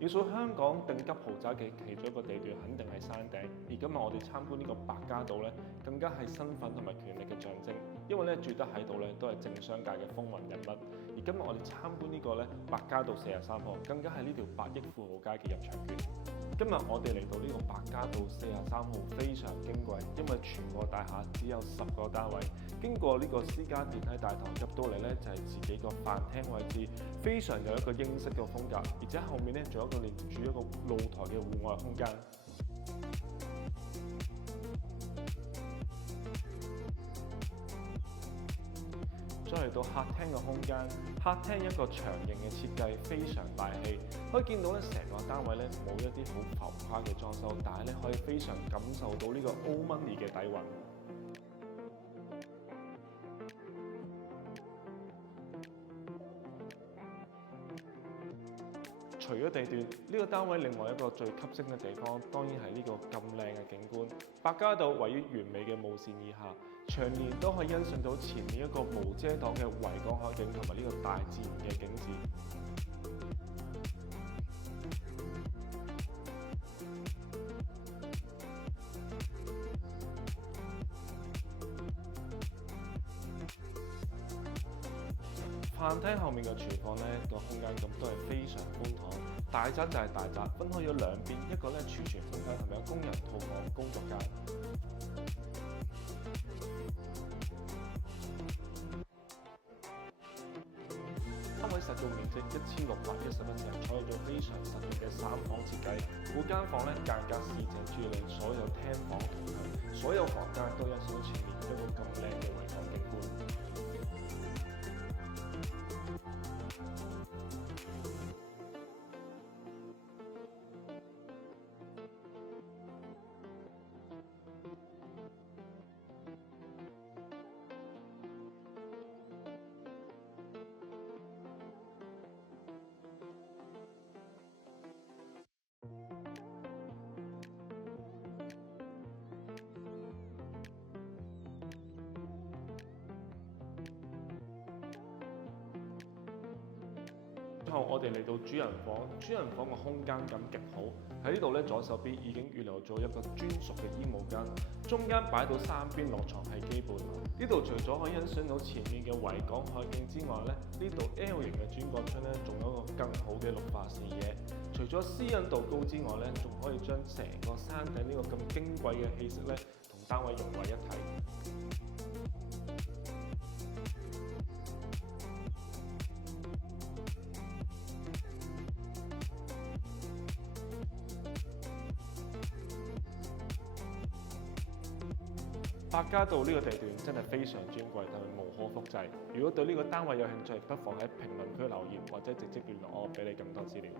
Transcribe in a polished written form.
要數香港頂級豪宅嘅其中一個地段，肯定係山頂。而今日我哋參觀呢個百家道咧，更加係身份同埋權力嘅象徵。因為咧住得喺度咧，都係政商界嘅風雲人物。而今日我哋參觀呢個咧百家道43號，更加係呢條8億富豪街嘅入場券。今日我哋嚟到呢個百家道43號非常矜貴，因為全個大廈只有10個單位。經過呢個私家電梯大堂入到嚟呢，就係自己個飯廳位置，非常有一個英式嘅風格，而且後面呢，仲有一個連住一個露台嘅戶外空間。再嚟到客廳嘅空間，客廳一個長形嘅設計非常大氣，可以見到咧成個單位咧冇一啲好浮誇嘅裝修，但係咧可以非常感受到呢個 old money 嘅底蘊。除咗地段，呢個單位另外一個最吸睛嘅地方，當然係呢個咁靚嘅景觀。百家道位於完美嘅霧線以下，長年都可以欣賞到前面一個無遮擋嘅維港海景同埋呢個大自然嘅景緻。飯廳後面嘅廚房呢個空間咁都係非常寬敞，大宅就係大宅，分開咗兩邊，一個咧儲存空間同埋有工人套房、工作間。單位實用面積1611呎，採用咗非常實用嘅3房設計，每間房咧間隔四正柱令所有廳房同向，所有房間都欣賞到前面一個咁靚嘅維港景觀。之後我哋嚟到主人房，主人房嘅空間感極好。喺呢度咧，左手邊已經預留咗一個專屬嘅衣帽間，中間擺到3邊落床係基本。呢度除咗可以欣賞到前面嘅維港海景之外咧，呢度 L 型嘅轉角窗咧，仲有一個更好嘅綠化視野。除咗私隱度高之外咧，仲可以將成個山頂呢個咁矜貴嘅氣息咧，同單位融為一體。百家道呢個地段真係非常尊貴，但係無可複製。如果對呢個單位有興趣，不妨喺評論區留言或者直接聯絡我，俾你更多資料。